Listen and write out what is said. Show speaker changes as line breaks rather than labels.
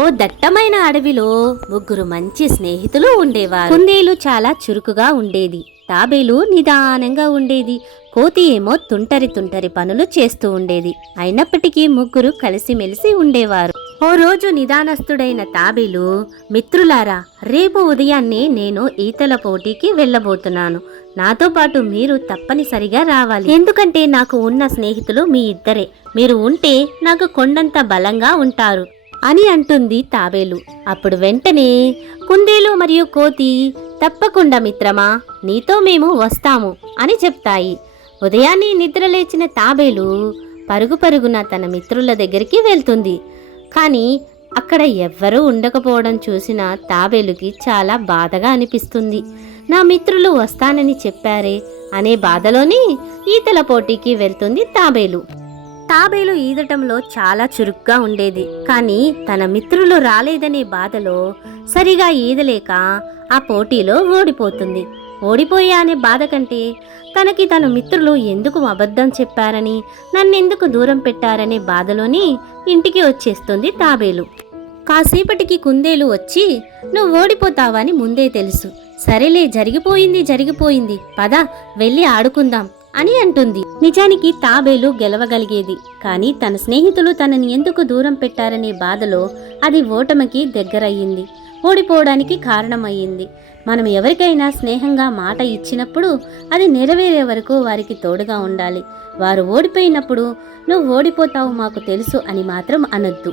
ఓ దట్టమైన అడవిలో ముగ్గురు మంచి స్నేహితులు ఉండేవారు. కుందేలు చాలా చురుకుగా ఉండేది. తాబేలు నిదానంగా ఉండేది. కోతి ఏమో తుంటరి తుంటరి పనులు చేస్తూ ఉండేది. అయినప్పటికీ ముగ్గురు కలిసిమెలిసి ఉండేవారు. ఓ రోజు నిదానస్తుడైన తాబేలు మిత్రులారా రేపు ఉదయాన్నే నేను ఈతల పోటీకి వెళ్ళబోతున్నాను. నాతో పాటు మీరు తప్పనిసరిగా రావాలి. ఎందుకంటే నాకు ఉన్న స్నేహితులు మీ ఇద్దరే. మీరు ఉంటే నాకు కొండంత బలంగా ఉంటారు. అని అంటుంది తాబేలు. అప్పుడు వెంటనే కుందేలు మరియు కోతి తప్పకుండా మిత్రమా నీతో మేము వస్తాము అని చెప్తాయి. ఉదయాన్నే నిద్రలేచిన తాబేలు పరుగు పరుగున తన మిత్రుల దగ్గరికి వెళ్తుంది. కానీ అక్కడ ఎవ్వరూ ఉండకపోవడం చూసిన తాబేలుకి చాలా బాధగా అనిపిస్తుంది. నా మిత్రులు వస్తానని చెప్పారే అనే బాధలోని ఈతల పోటీకి వెళ్తుంది తాబేలు. తాబేలు ఈదటంలో చాలా చురుగ్గా ఉండేది. కానీ తన మిత్రులు రాలేదనే బాధలో సరిగా ఈదలేక ఆ పోటీలో ఓడిపోతుంది. ఓడిపోయా అనే బాధ కంటే తనకి తన మిత్రులు ఎందుకు అబద్ధం చెప్పారని నన్నెందుకు దూరం పెట్టారనే బాధలోని ఇంటికి వచ్చేస్తుంది తాబేలు. కాసేపటికి కుందేలు వచ్చి నువ్వు ఓడిపోతావని ముందే తెలుసు. సరేలే జరిగిపోయింది జరిగిపోయింది. పద వెళ్ళి ఆడుకుందాం అని అంటుంది. నిజానికి తాబేలు గెలవగలిగేది. కానీ తన స్నేహితులు తనని ఎందుకు దూరం పెట్టారనే బాధలో అది ఓటమికి దగ్గరయ్యింది. ఓడిపోవడానికి కారణమయ్యింది. మనం ఎవరికైనా స్నేహంగా మాట ఇచ్చినప్పుడు అది నెరవేరే వరకు వారికి తోడుగా ఉండాలి. వారు ఓడిపోయినప్పుడు నువ్వు ఓడిపోతావు మాకు తెలుసు అని మాత్రం అనొద్దు.